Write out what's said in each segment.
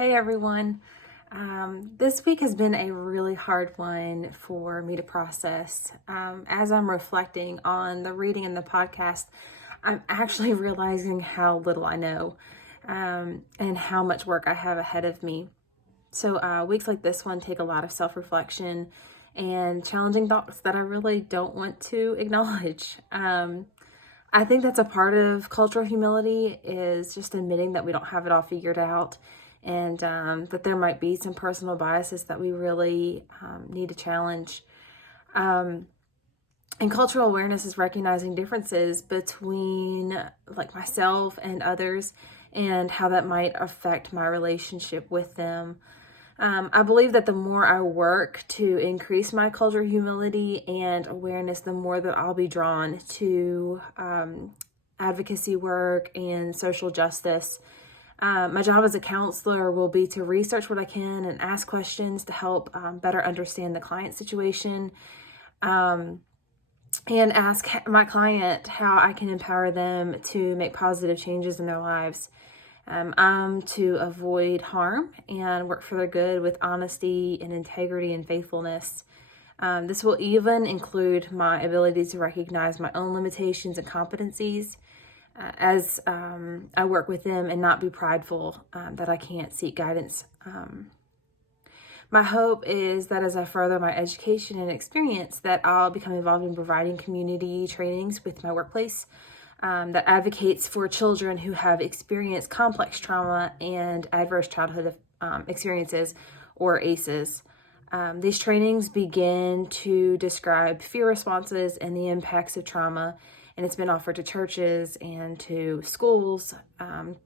Hey everyone. This week has been a really hard one for me to process. As I'm reflecting on the reading and the podcast, I'm actually realizing how little I know and how much work I have ahead of me. So weeks like this one take a lot of self-reflection and challenging thoughts that I really don't want to acknowledge. I think that's a part of cultural humility, is just admitting that we don't have it all figured out, and that there might be some personal biases that we really need to challenge. And cultural awareness is recognizing differences between like myself and others and how that might affect my relationship with them. I believe that the more I work to increase my cultural humility and awareness, the more that I'll be drawn to advocacy work and social justice. My job as a counselor will be to research what I can and ask questions to help better understand the client situation, and ask my client how I can empower them to make positive changes in their lives. I'm to avoid harm and work for their good with honesty and integrity and faithfulness. This will even include my ability to recognize my own limitations and competencies as I work with them, and not be prideful that I can't seek guidance. My hope is that as I further my education and experience, that I'll become involved in providing community trainings with my workplace that advocates for children who have experienced complex trauma and adverse childhood experiences, or ACEs. These trainings begin to describe fear responses and the impacts of trauma, and it's been offered to churches and to schools,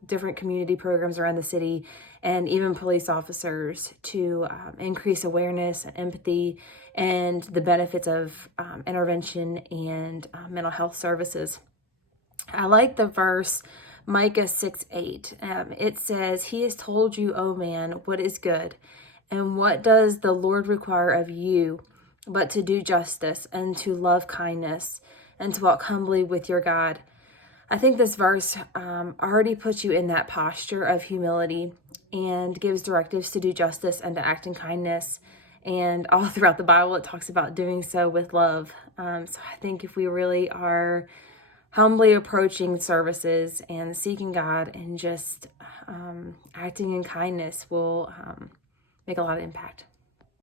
different community programs around the city, and even police officers to increase awareness and empathy and the benefits of intervention and mental health services. I like the verse Micah 6:8. It says, "He has told you, O man, what is good, and what does the Lord require of you, but to do justice and to love kindness and to walk humbly with your God." I think this verse already puts you in that posture of humility and gives directives to do justice and to act in kindness. And all throughout the Bible, it talks about doing so with love. So I think if we really are humbly approaching services and seeking God and just acting in kindness, will make a lot of impact.